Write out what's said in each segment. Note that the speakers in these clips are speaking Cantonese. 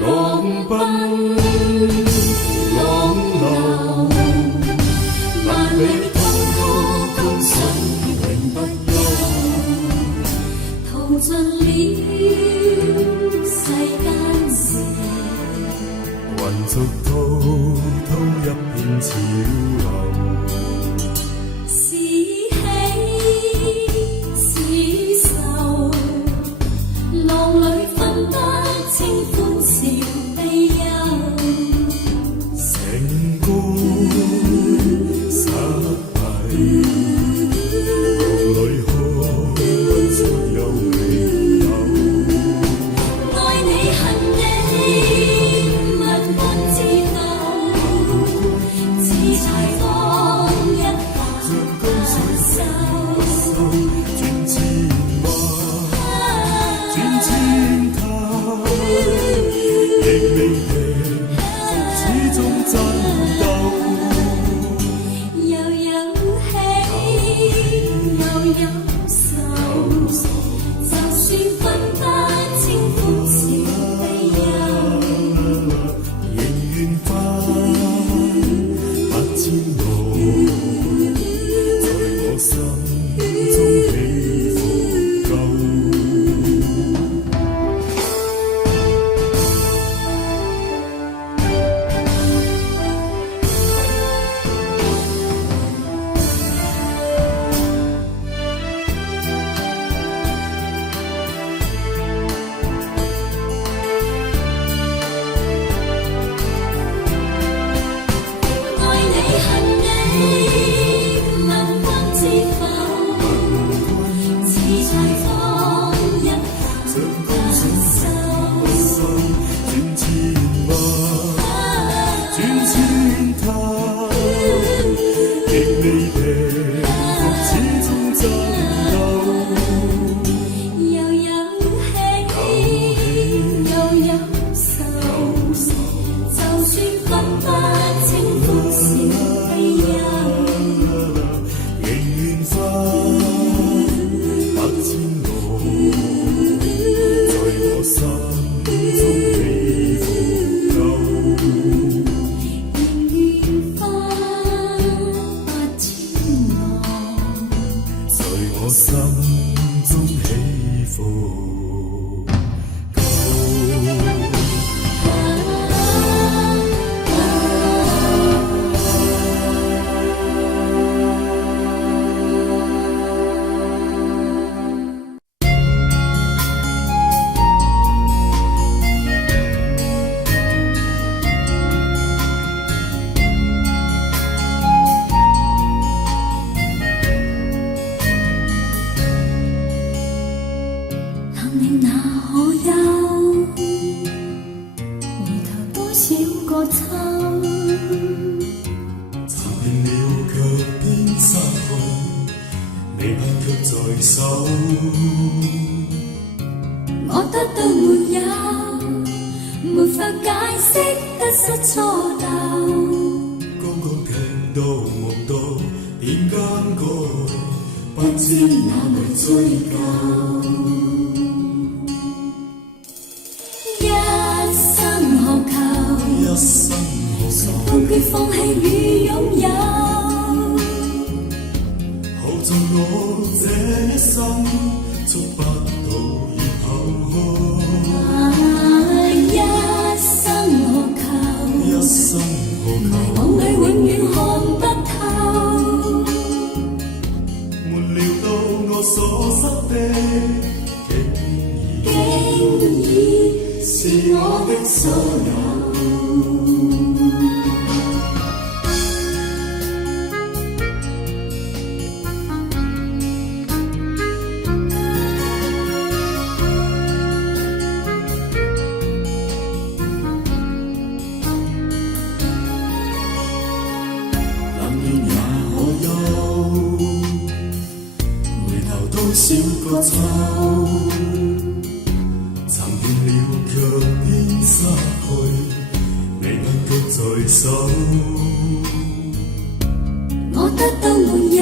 浪奔浪流，萬里滔滔高水永不休，淘盡了世間事，雲逐滔滔一片潮流。是喜是愁，浪裏分不清歡笑悲憂。成功失敗，夢裏看不出有未有。愛你恨你，物般自鬥，似柴火一把不收。轉千彎，轉千頭，亦未平復，始終爭鬥。又有喜，又有愁，就算分不清歡笑悲憂，仍願翻8千路，在我心中起伏夠。愛你恨你，問君知否？似柴火一把不收。轉千彎，轉千頭，亦未平復，始終爭鬥。又有喜，又有愁，就算分不清歡笑悲憂，仍願翻8千路，在我心中起伏夠。仍願翻8千浪，在我心中起伏夠。冷了那可休？回頭多少個秋？尋遍了卻偏失去，未盼卻在手。我得到沒有，沒法解釋得失錯漏。剛剛聽到夢到點間改，不知哪裏追究。一生何求，不決放棄與擁有。耗盡我這一生，觸不到以後。一生何求，一生何求，迷惘裏永遠看不透。沒料到我所失的，竟已是我的所有。多少個秋，尋遍了卻偏失去，未能卻在手。我得到沒有，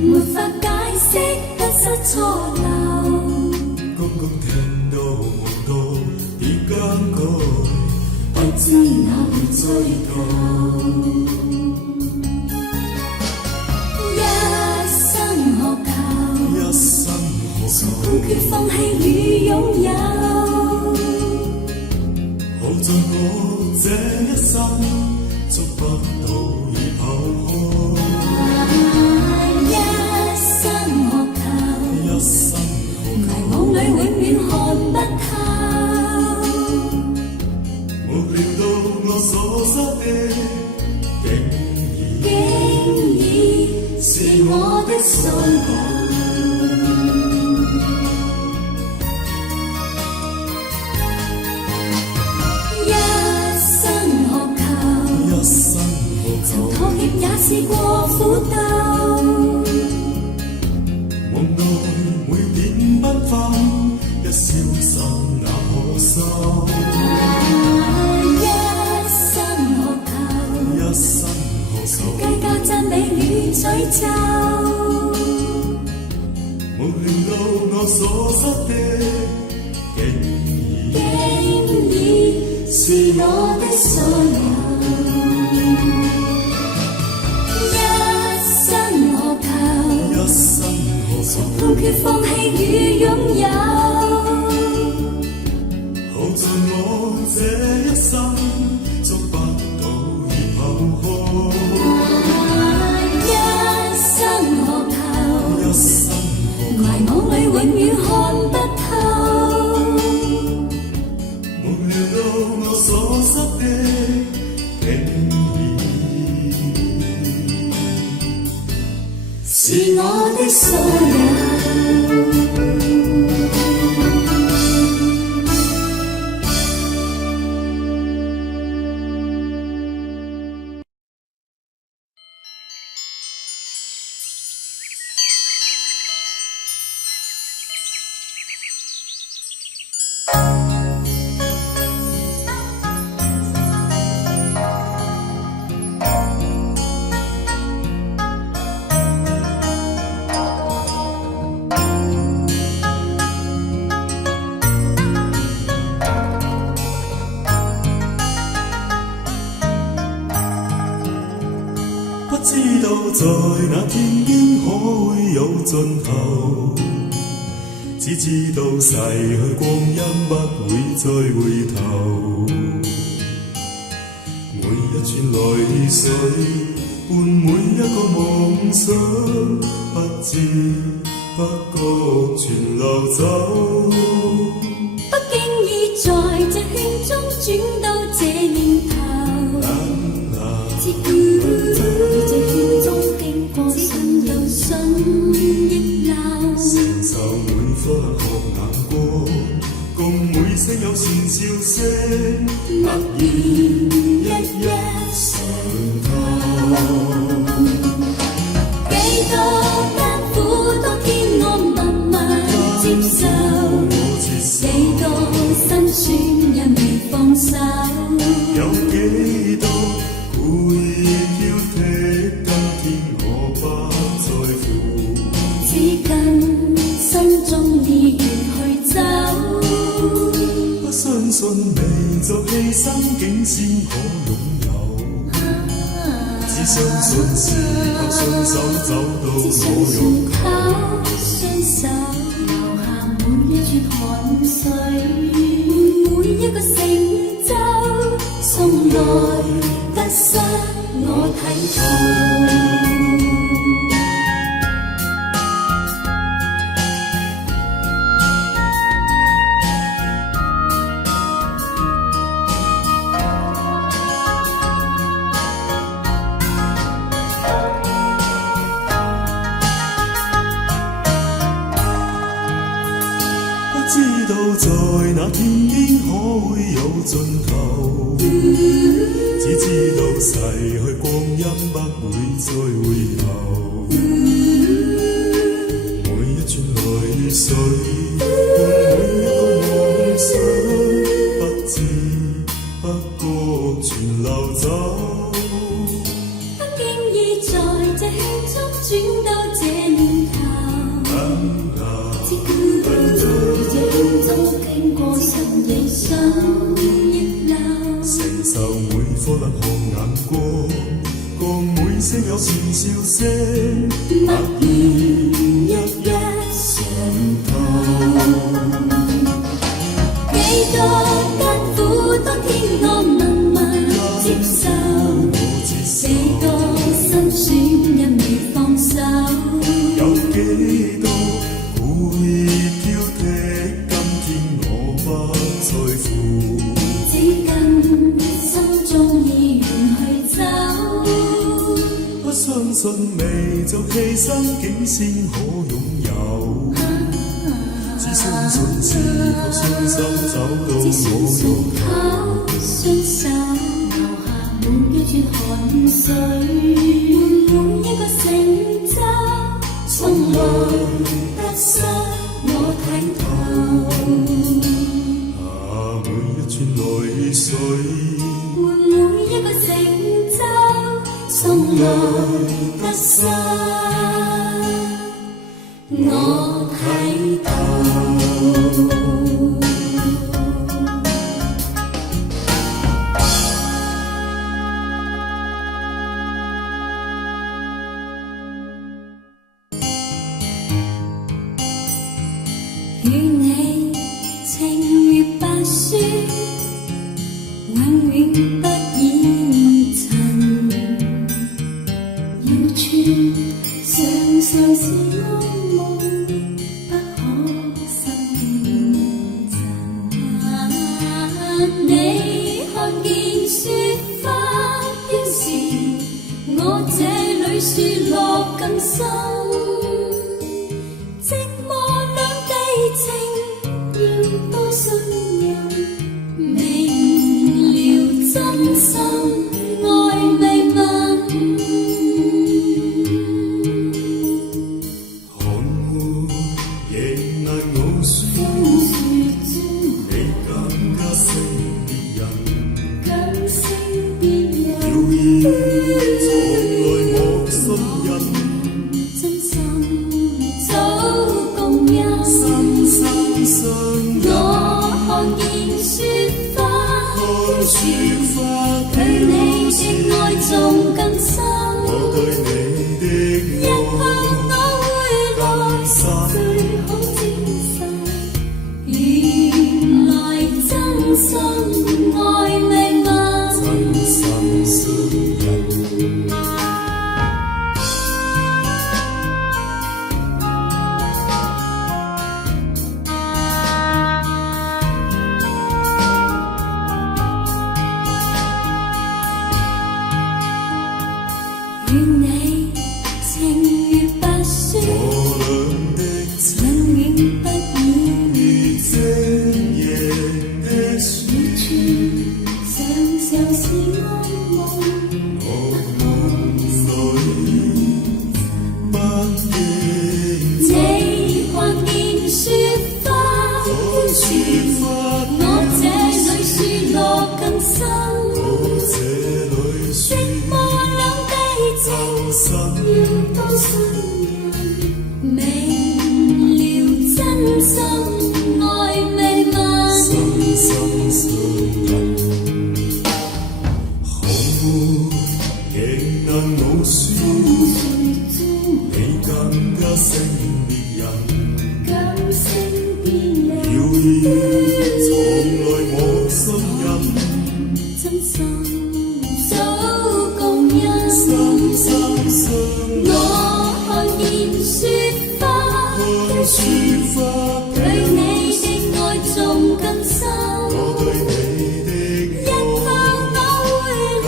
沒法解釋得失錯漏。剛剛聽到夢到，點間知哪會追求？一生學求，一生學求，從決放棄與擁有，耗盡我這一生，捉不到以後空。一生學求，一生學求，迷惘裏永遠看不透。沒料到我所失的，竟已是我的所有。曾妥協也試過苦鬥，夢內每點不翻，一消失那可收。一生學求，一生學求，計較讚美與詛咒，沒料到我所失的，竟已是我的所有。從決放棄與擁有，耗盡我這一生，捉不到以後空。一生學求，一生學求，迷惘裏永遠看不透。沒料到我所失的，是我的所有。不知道在那天邊可會有盡頭，只知道逝去光陰不會再回頭。每一串淚水伴每一個夢想，不知不覺全流走。不經意在這圈中轉到這年頭，自這圈中經過信又信亦流，承受每顆學難過，共每聲友善笑聲，默然一一上頭。幾多艱苦當天我默默接受，幾多辛酸因未放手，有幾多故意挑剔，今天我不在乎，只跟心中意願去走。不相信未作犧牲竟先可擁有，只相信時刻雙手走到我欲求，雙手留下每一串汗水，每一個成就，從來得失我睇透。不知道在那天邊可會有盡頭，只知道逝去光陰不會再回頭。每一串淚水伴每一個夢想，不知不覺全流走。不經意在這圈中轉到這年頭，只顧到這圈中經過信亦信亦流，承受前笑聲，默然一一上頭。幾多艱苦，當天我默默接受，幾多辛酸因未放手。有幾多會挑剔，今天我不在乎，只跟心中意願去走。不相信未做犧牲，竟先可擁有。只相信是靠雙手找到只相我信擁靠雙手留下滿一串汗水，換滿一個成就，從來得失我睇透。每一串淚水，換每一個成就，從來得失我睇透。與你情如白雪，永遠不染塵。要穿常常是安夢，不可心驚震。你看見雪花飄時，我這裏雪落更深。寂寞兩地情，要多信任，明了真心愛未泯。寒門亦難傲雪，你更加勝別人。更勝別人，謠言從來莫信任，真心早共欣。心心相印。我看見雪花飄雪，對你的愛仲更深。我對你的日後我會來，最好接受。原來真心愛未泯，真心相印。與你情如白雪，我倆的永遠不染如晶瑩的雪，常常是安夢，我夢裏不認真。你看見雪花飄雪，我這裏雪落更深。我這裏寂雪寞兩地情，要多信任，明了真心愛未泯。心心相印。寒門亦難傲雪，你更加勝別人。更勝別人，謠言從來莫信任，真心早共欣。心心相印。我看見雪花飄雪，對你的愛仲更深。我對你的日後我會來，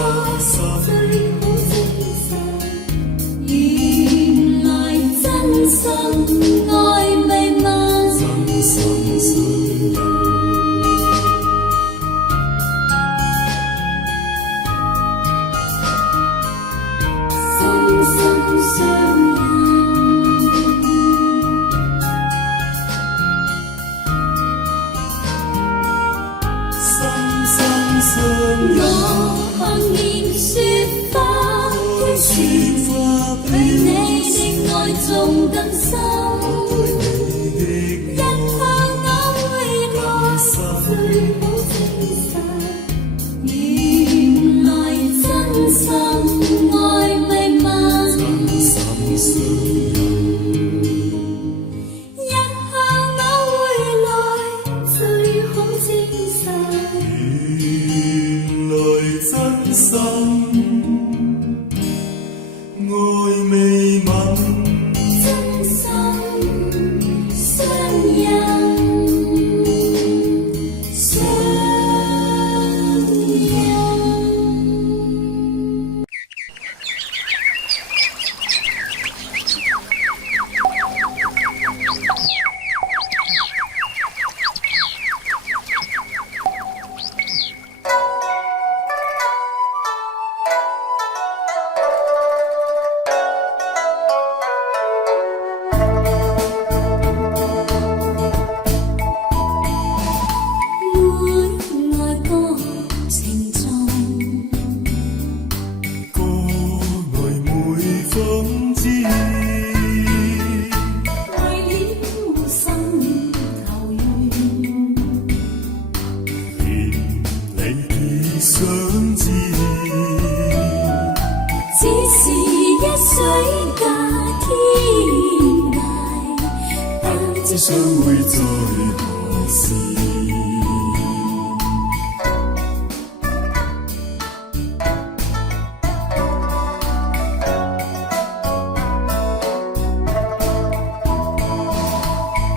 最好接受。原來真心愛未泯，真心相印。心心相印。心心相印。我看見雪花飄雪，對你的愛仲更深。對你的日後我會來，最好證實。原來真心愛未泯。愛未泯，真心相印，相印。想知，只是一水隔天涯，不知相會在何時。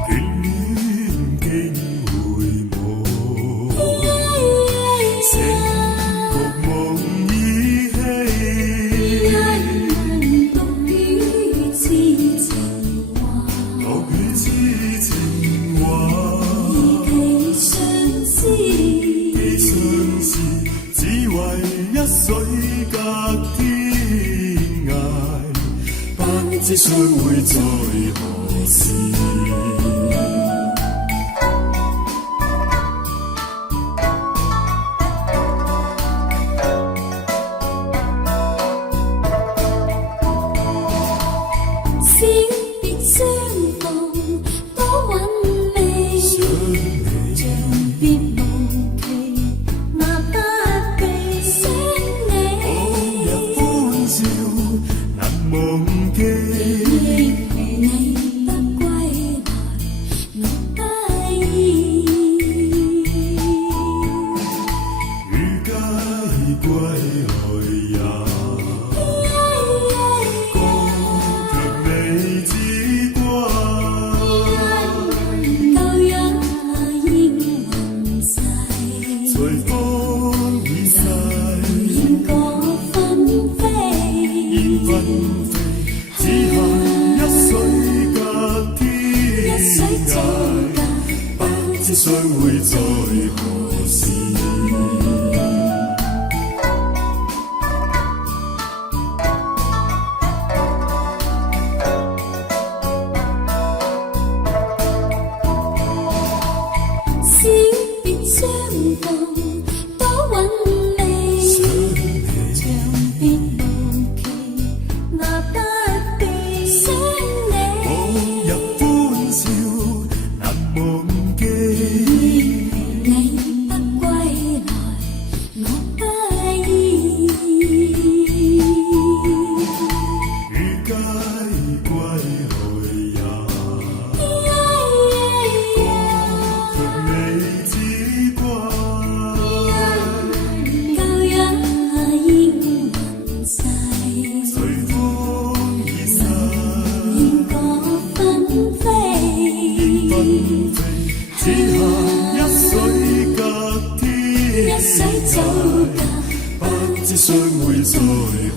眷戀竟會無。水隔天涯，不知相會在何時。小別相逢多韻味，像別無期，拿不避。難忘記，你不歸來，我不依。如皆歸來也，歌卻未知關。舊日應雲逝，隨風已逝。只恨一水隔天涯，不知相會在何時。小別相逢多韻味，長別無期，拿不避。想你往日歡笑難忘記，你不歸來，我不依。如皆歸來也，歌卻未知關。舊日應雲逝，隨風已逝。只恨一水隔天涯，不知相會在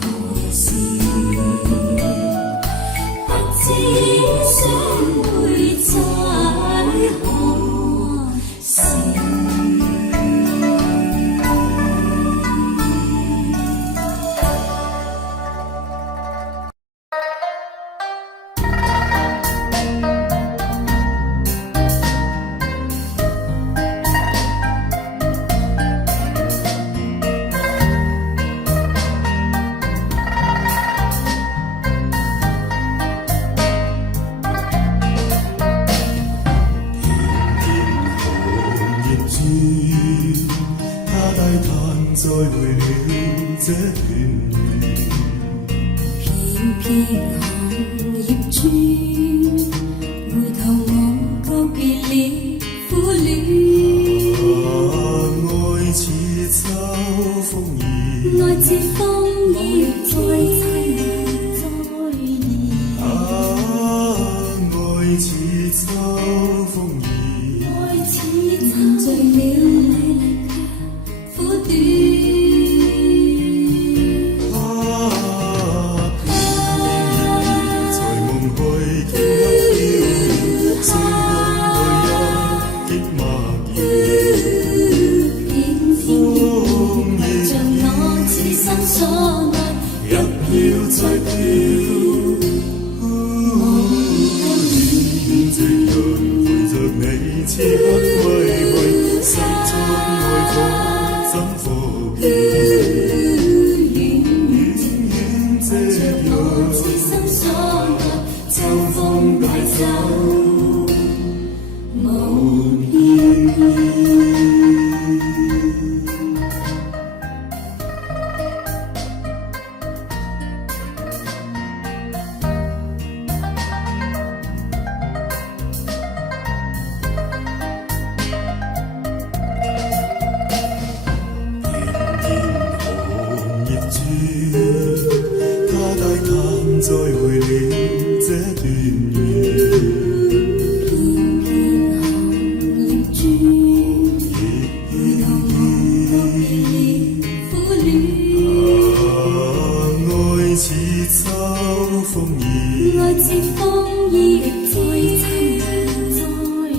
何時。不知相會在何時。再累了這段片片行業轉，回頭我告別了苦戀。愛似秋風兒，愛似再會了這段緣。愛似秋風兒，愛似風兒再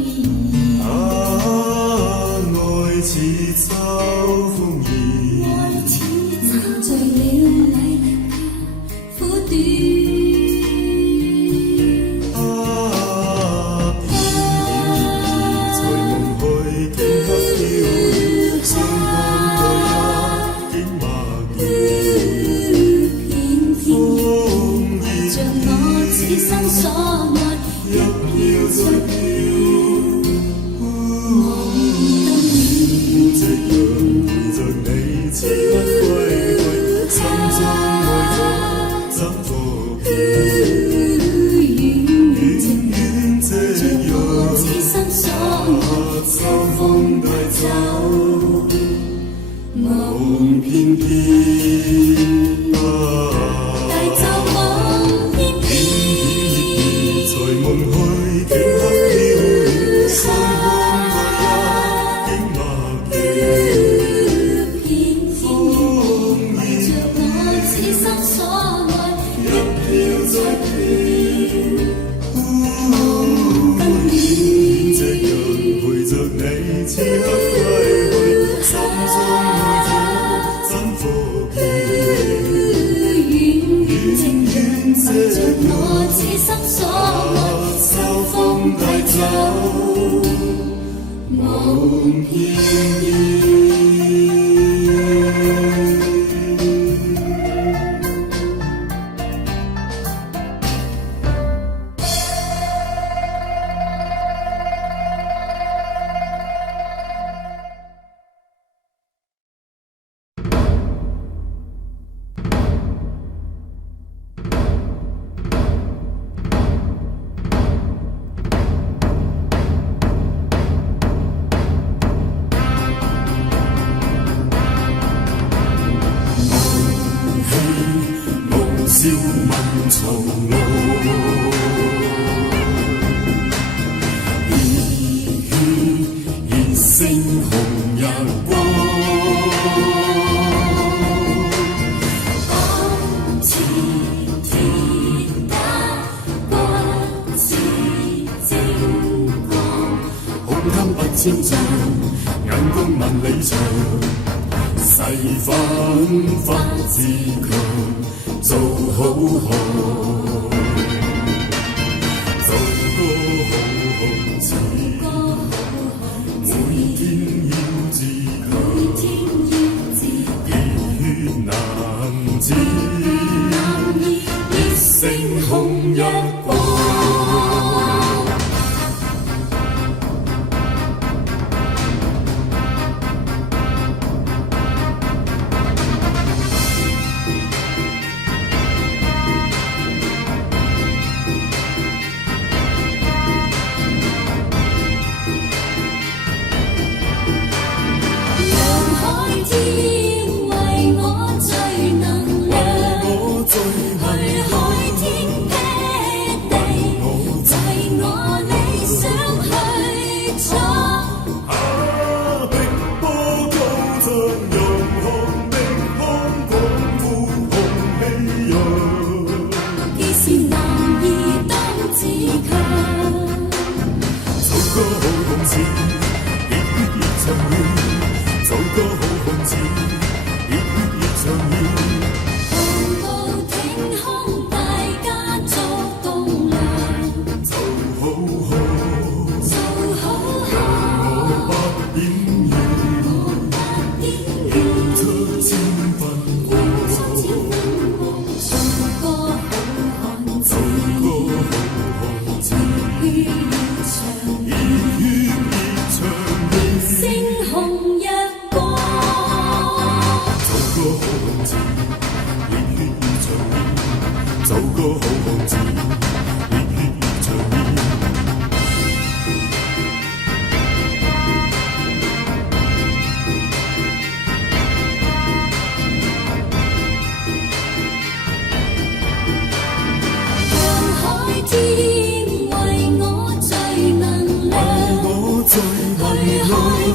現，愛似秋風兒，沉醉了迷離的苦短。在夢去天黑了，星光內一景默像我此生所愛，一飄再飄，望燈夕陽陪着你此刻歸去，心中愛着怎復遠這樣，此生所愛，秋風帶走夢翩翩。在夢去天黑了，星光內一景默風兒着我此生所愛，一飄再飄，夕陽陪着你此刻歸去，心中愛着怎復遠這我此生所愛，秋風帶走夢翩翩。笑問從路，熱星紅日光，光似鐵打，光似晶光，胸襟百千丈，眼光萬里長，誓奮發自強。做好行，奏歌好行詞，每天要自強，熱血難止，熱星紅日光。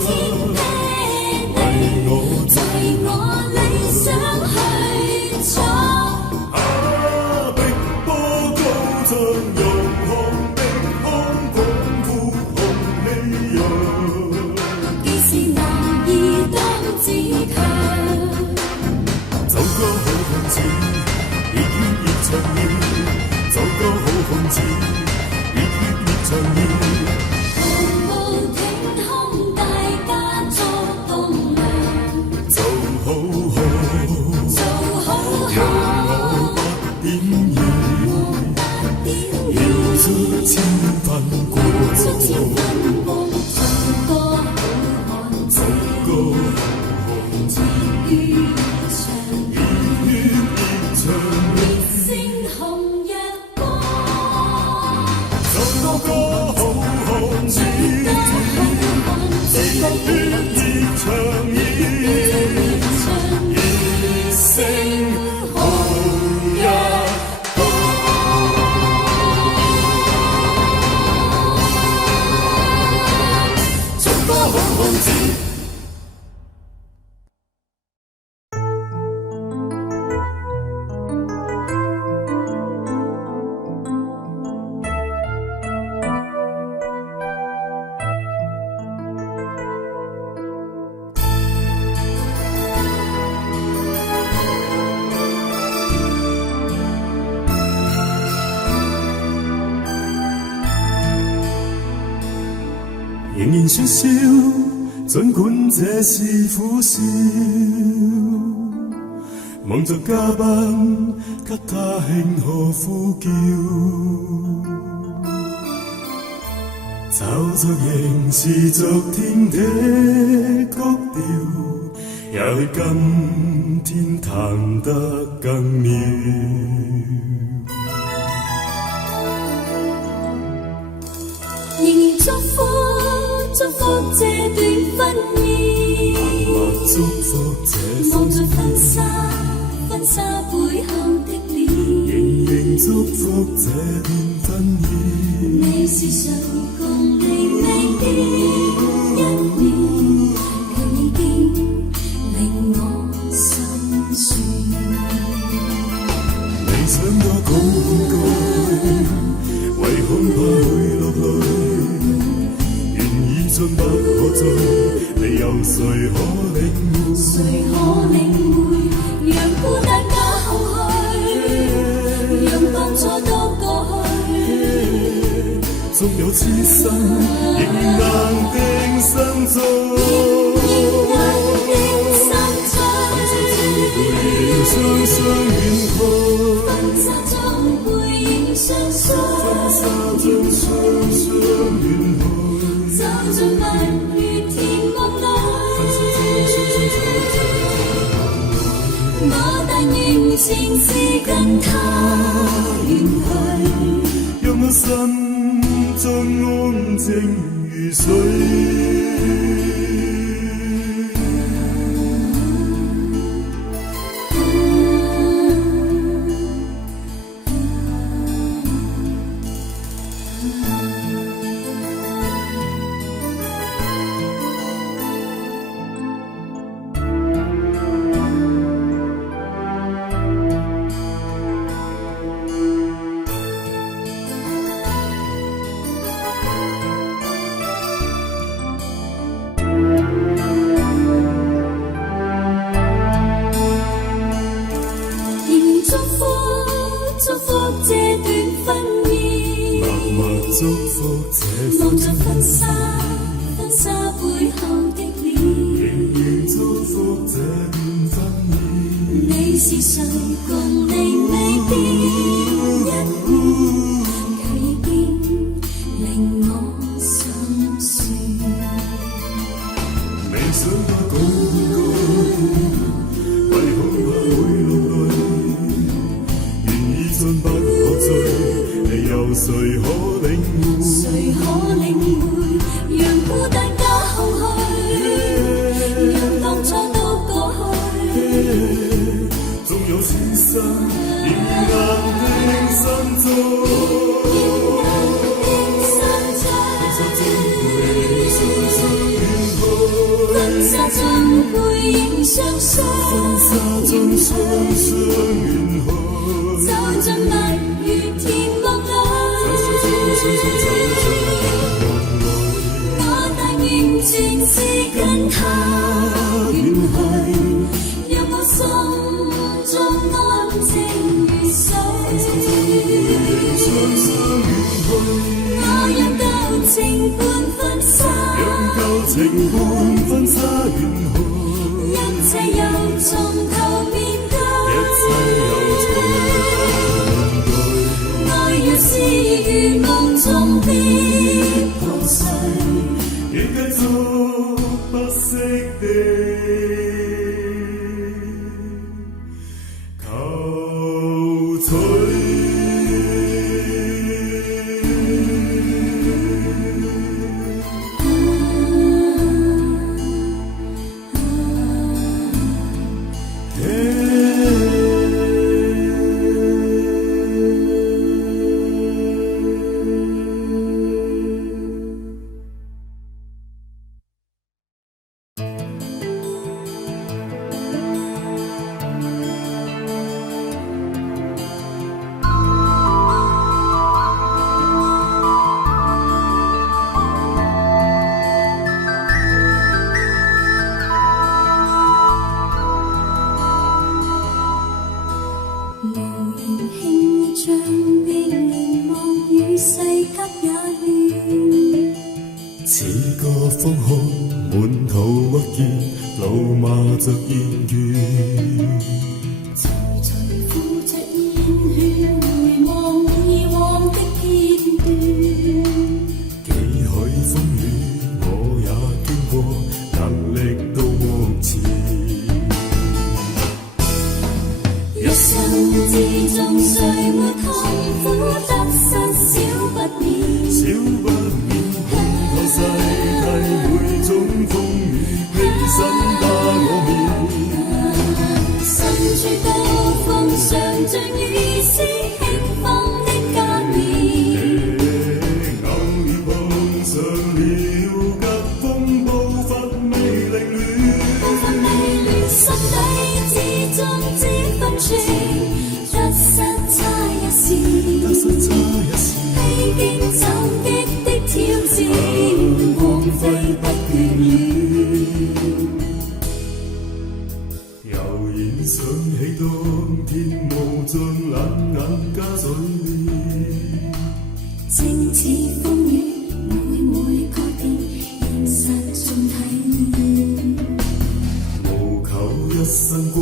天的你，為我理想去闖。碧波高漲，洋行的空廣闊紅利陽。既是男兒當自強，奏歌好漢子，熱血熱長耀。奏歌好漢子，熱血熱長耀。毫無挺胸，大家作棟梁，就好好，做好讓好，我不點燃，燃出千分光。出千分光，做個好漢子，個好漢子，熱血熱血熱長耀。熱星紅日光，奏個好漢子，熱血熱長耀。熱星紅日光。奏個好漢子。仍然說笑，儘管這是苦笑，望着嘉賓給他慶賀呼叫，找着仍是昨天的曲調，也許今天彈得更妙。仍然祝福這段婚姻，祝福這望着婚紗背後的臉，仍然祝福這段婚姻。你是誰共你未必一面，卻已經令我心酸。未想多講半句，為恐怕會落淚，願意盡不可追，你又誰可領會？誰可領會？讓孤單加後去，讓當初都過去，縱有痴心，仍難定心中。雙雙遠去，婚紗中背影雙雙，婚紗中雙雙遠去，走進蜜月甜夢裏。我但願前世跟他遠去，讓我心中安靜如水。祝福這望着婚紗背後的臉，仍然祝福這段婚姻。你是誰共你未必一面，卻已經令我心酸。未想多講半句，為恐怕會落淚，願意盡不可追，你又誰可領會？誰可領會？讓孤單加後去，讓當初都過去，縱有此生仍難定心中。婚紗中背影雙雙遠去，背影雙雙，婚紗中雙雙遠去，走進蜜月甜夢裏。我但願全是跟他遠去，讓我心中安靜如水。我讓舊情半分紗，讓舊情半分紗遠去，一切又從頭面對。愛若是如夢中的破碎，亦繼續不息地求取。似個風號滿途鬱結，怒罵着言語。徐徐呼着煙圈，回望以往的片段。幾許風雨我也經過，能力到目前。一生之中誰沒痛苦得失少不免，少不免看透世界每種風雨，犧牲打我面。身處高峰上像雨絲輕放的加冕，偶爾碰上了急風暴發未凌亂，步伐未亂，心底之中只分寸，得失差一線，披荊斬棘的挑戰，光輝不眷戀。悠然想起當天無盡冷眼加嘴臉，正似風雨每改變，現實中體驗。無求一生光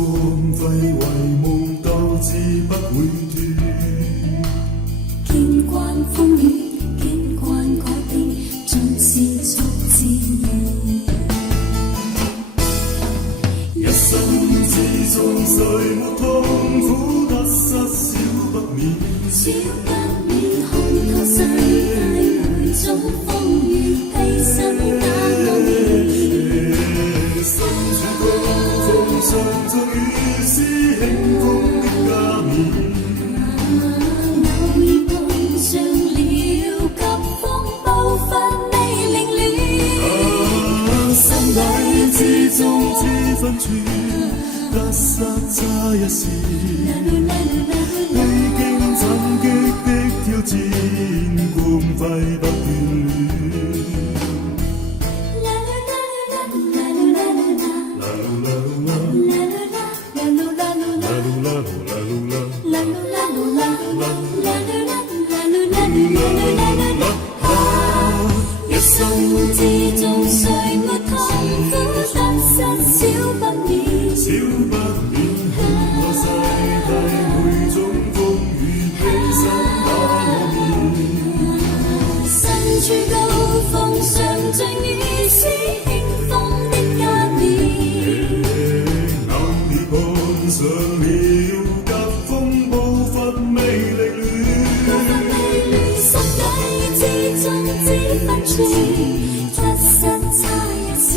輝，為夢鬥志不會斷。見慣風雨，見慣改變，盡是逐漸現。一生之中誰沒痛苦得失少不免，少不免看透世界每種風雨，犧牲打我面。身處高峰上像雨絲輕風的加冕，偶爾碰上了急風暴發未凌亂，心底之中知分寸，得失差一線，披荊斬棘的挑戰，光輝不眷戀。一生之中誰沒痛苦得失少不免，少不免看透世界每種風雨，犧牲打我面。身處高峰上像雨絲輕風的加冕，偶爾碰上了急風暴發未凌亂，步伐未亂，心底之中知分寸，得失差一線，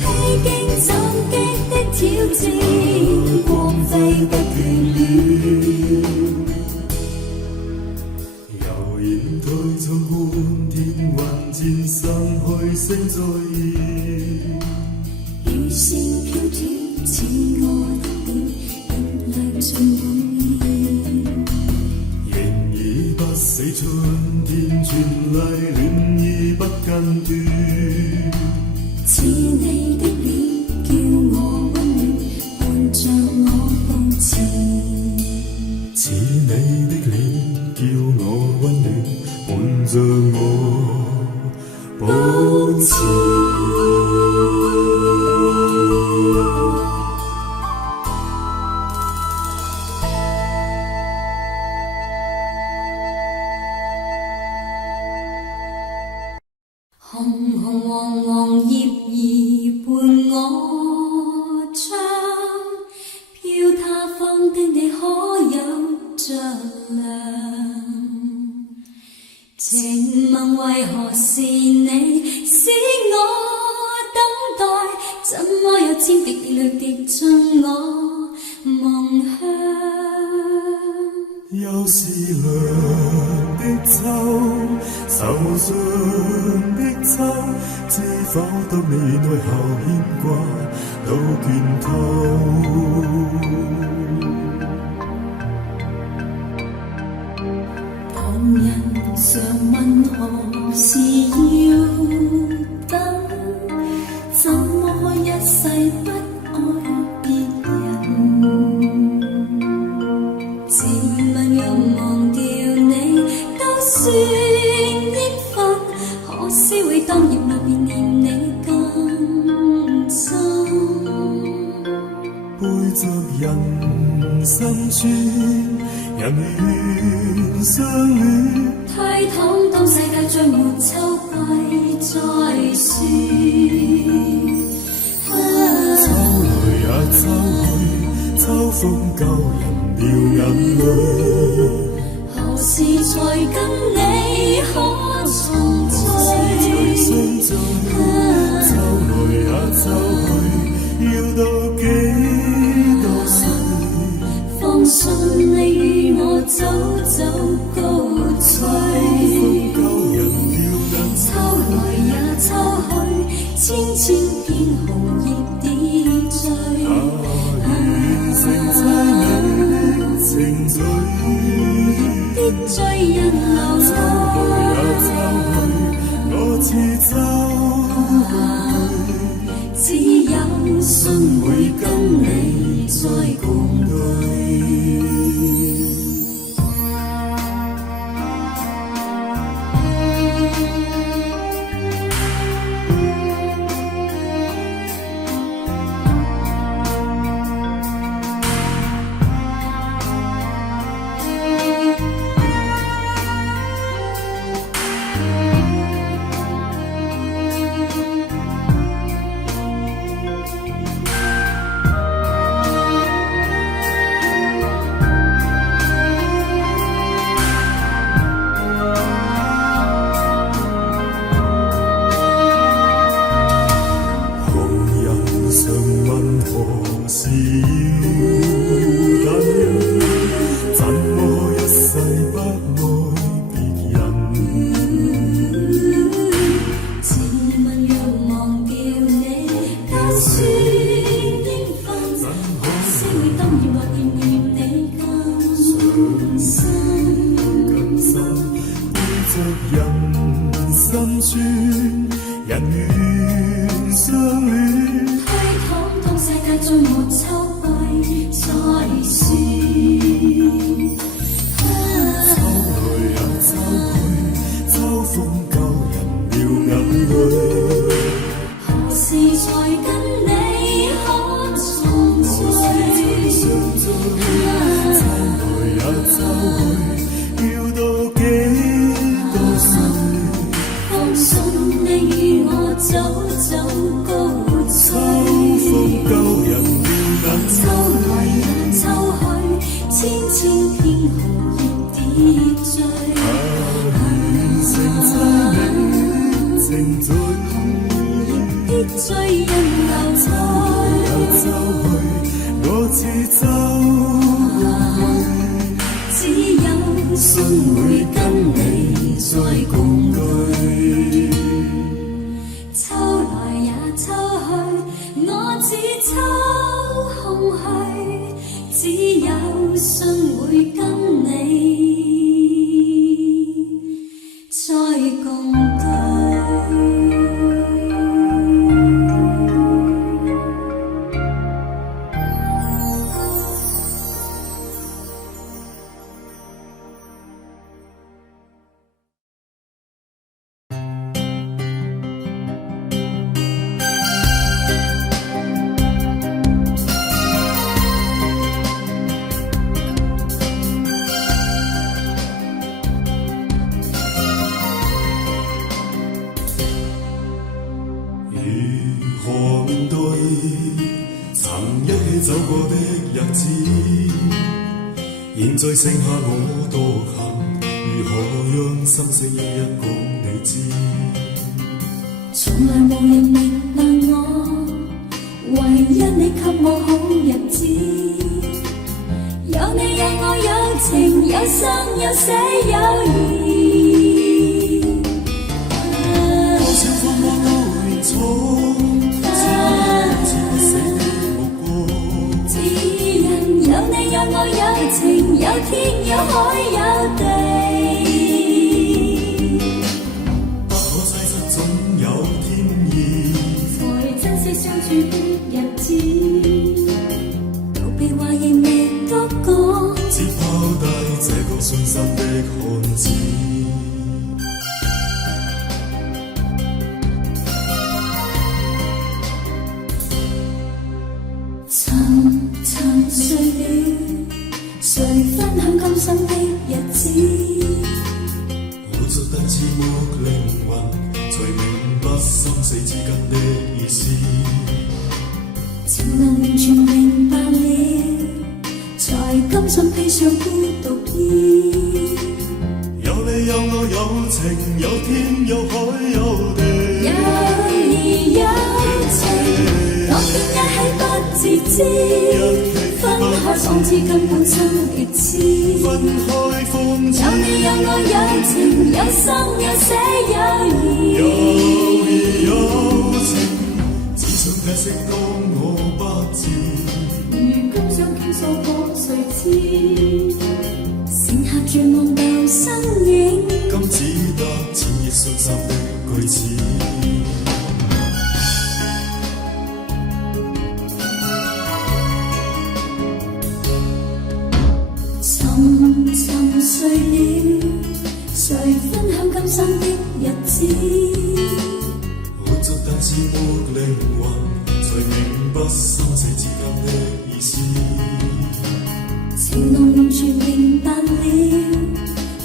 披荊斬棘的挑戰，光輝不眷戀。悠然退出看天雲前散去聲再現，你的臉叫我溫暖，伴着我步前。似你的臉叫我溫暖，伴着我步前。紅紅黃黃葉兒伴我唱，飄他方的你可有着涼？請問為何是你使我等待？怎麼有千滴熱淚滴進我夢鄉？又是涼的秋，受傷的秋，知否當你內後牽掛到倦透。旁人常問何時要等，怎麼一世不愛別人？自問若忘掉你都算應份，可惜會當葉落便念你更深。背着人生村，人願相戀。推搪當世界再沒秋季再說。秋來也秋去，秋風救人掉眼淚。何時才跟你可重聚？相聚，秋來也秋去，要到幾多歲？放信你與我早早高翠。救人掉眼秋來也秋去，千千片紅葉跌墜。完成猜你的情緒。跌墜人流秋來也秋去，我似秋去，只有信會跟你再共對。心酸，人願相戀。推搪當世界再沒秋季再說。秋來也秋去，秋風救人掉眼淚。何時才跟你可重聚？秋來也秋去，要到幾多歲？放信你與我早早高翠。秋風救人掉眼淚。秋來也秋去，千千片紅葉跌墜。完成猜你情緒。跌墜人流秋也秋去，我似秋去，只有信會跟你再共對。秋來也秋去，我似秋空虛，只有信會跟你再共對。曾一起走過的日子，現在剩下我獨行，如何讓心聲一一講你知？從來無人明白我，唯一你給我好日子。有你有我有情有生有死有義。多少風波都願闖，只不死的目光。只因有你有我有情有天有海有地。不可猜測總有天意，才珍惜相處的日子。逃避話亦未得講，只拋低這個傷心的漢子。沉睡了，誰分享今生的日子？活着但似沒靈魂，才明白生死之間的意思。情能完全明白了，才甘心披上孤獨衣。有你有我有情有天有海有地，有義有情，當天一起不自知，分開方知根本心極痴。分開方知有你有我有情有生有死有義。有義有情，只想解釋當我不知。如今想傾訴過誰知？剩下絕望到身影，今只得千億傷心的句子。沉睡了，誰分享今生的日子？活着但是沒靈魂，才明白生死之間的意思。情濃完全明白了，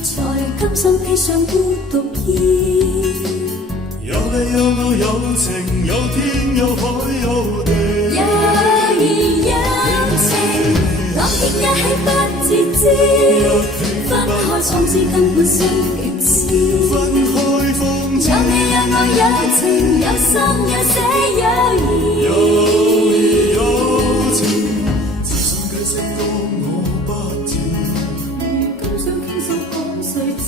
才甘心披上孤獨衣。有你有我有情有天有海有地，有義有情，當天一起不自知，分開方知根本心極痴。分開方知有你有我有情有生有死有義。有義有情，只想解釋當我不知。如今想傾訴講誰知？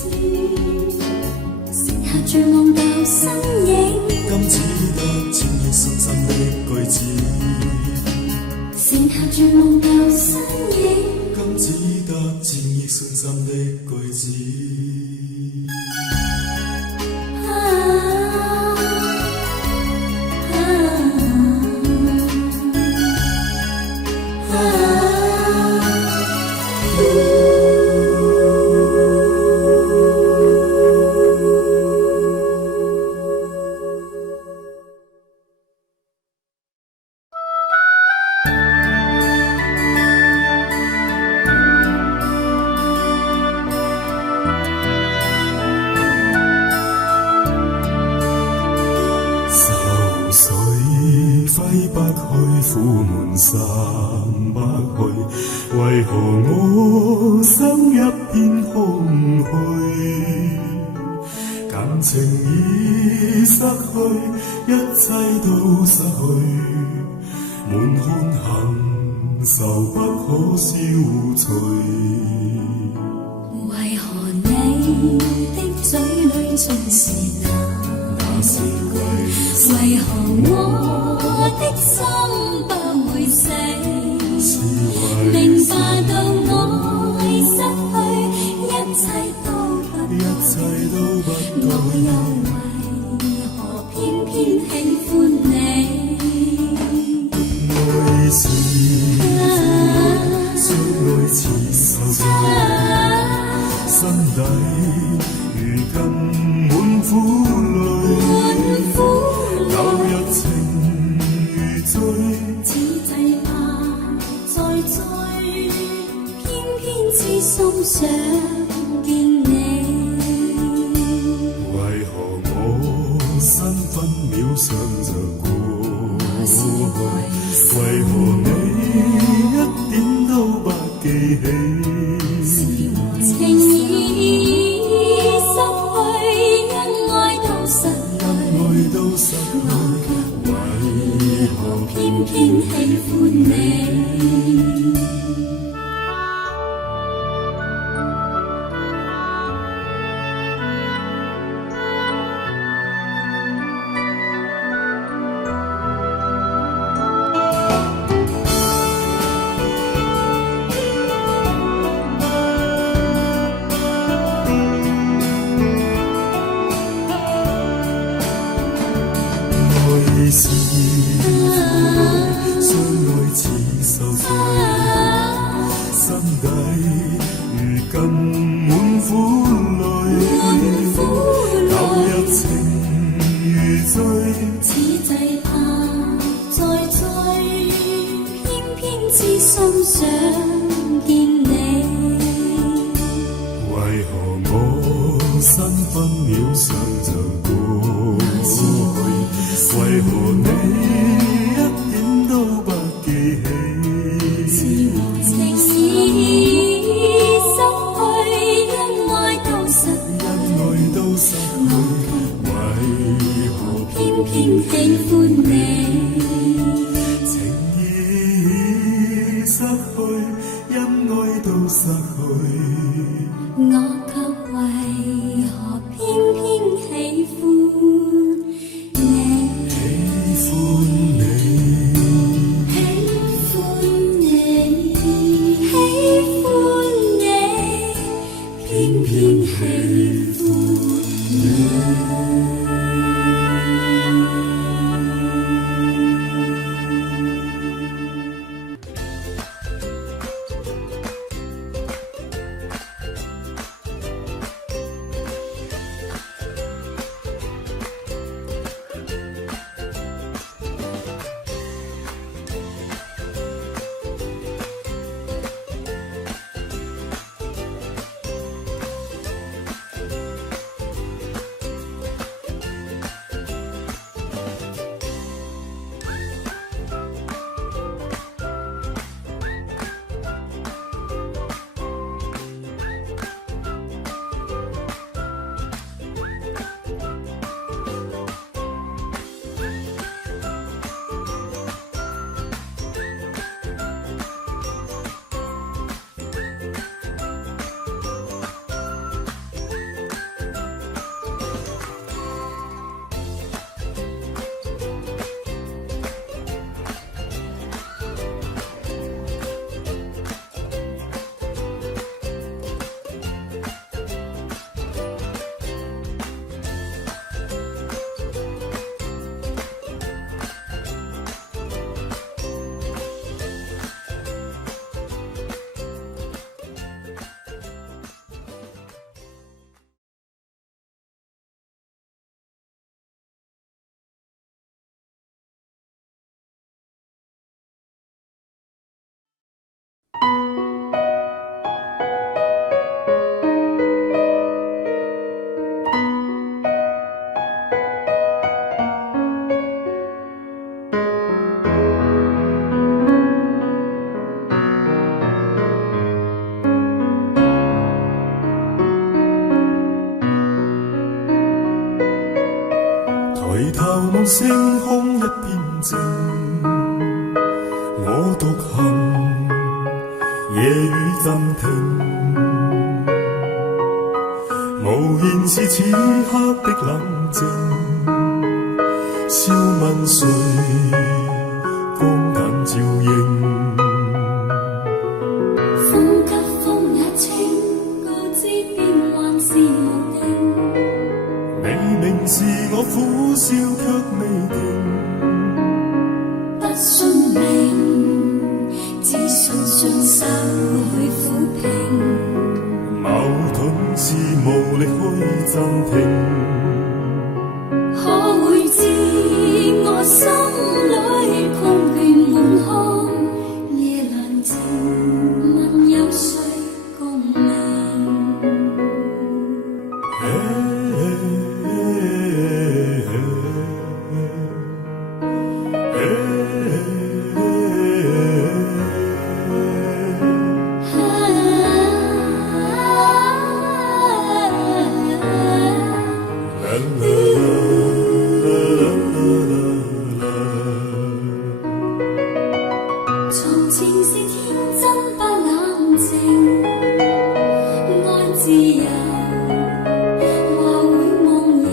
剩下絕望到身影，今只得千億傷心的句子。剩下絕望到身影，今只得千億傷心的句子。揮不去，苦悶散不去，為何我心一片空虛？感情已失去，一切都失去，滿腔恨愁不可消除。為何你的嘴裏盡是那字句？為何我的心不會死？明白到愛失去，一切都不對，我又為何偏偏喜歡你？愛是將愛似受罪，心底如今滿苦淚，投入情如醉，此際怕再追，偏偏痴心想見你。為何我身分秒想着過去？為何你一點都不記起？情已失去，恩愛都失去，為何偏偏喜歡你？愛是相愛似受罪，心底如今滿苦淚，舊日情如醉，此際怕再追，偏偏痴心想見你。為何我身分秒想像過去？為何你一點都不記起？情已失去，恩愛都失去，為何偏偏喜歡你？情已失去，恩愛都失去，我卻為何偏偏喜歡你？喜歡你，喜歡你，喜歡你，偏偏喜歡你。抬頭望星空一片靜，我獨行，夜雨暫停，無言是此刻的冷靜，笑問誰，光淡照應。風急風也清，告知變幻是無定。你明是我苦笑卻未停，不信命，只信雙手去撫平。矛盾是無力去暫停。可會知我心裏空倦滿腔，夜闌靜，問有誰共鳴？情是天真不冷靜，愛自由或會夢縈。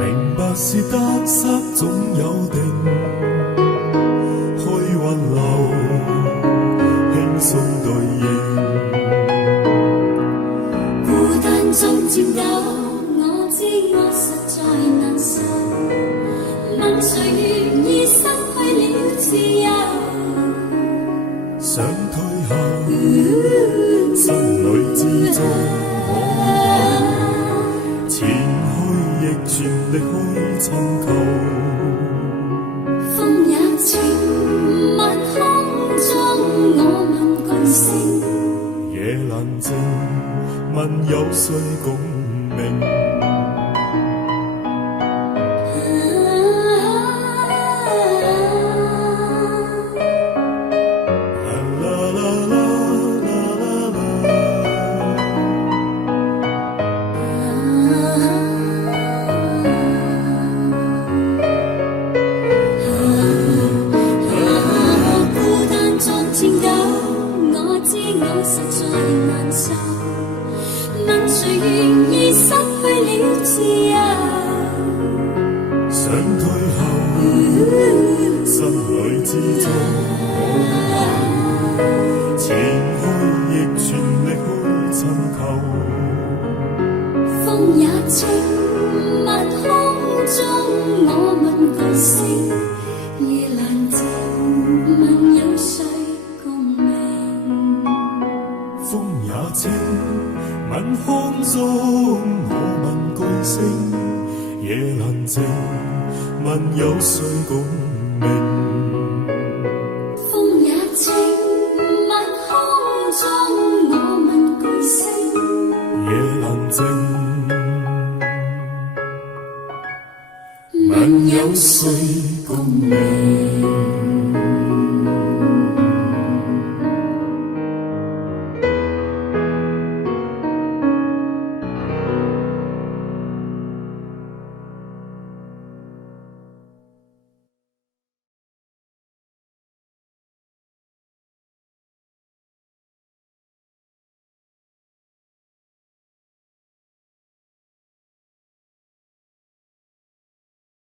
明白是得失總有定，去雲流輕鬆對應。孤單中戰鬥，我知我實在難受。問誰願意失去了自由？想退後，心裏之中我前去亦全力去尋求。風也清，晚空中我問巨星，夜闌靜，問有誰共鳴？我實在難受，問誰願意失去了自由？想退後，心裏之中我前去亦全力去尋求。風也清，晚空中我問巨星，夜闌靜，問有誰共鳴？風也清，晚空中我問巨星，夜闌靜，問有誰共鳴？風也清，晚空中我問巨星，夜闌靜，問有誰共鳴？